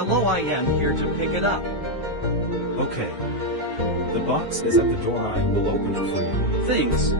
Hello, I am here to pick it up. Okay. The box is at the door. I will open it for you. Thanks.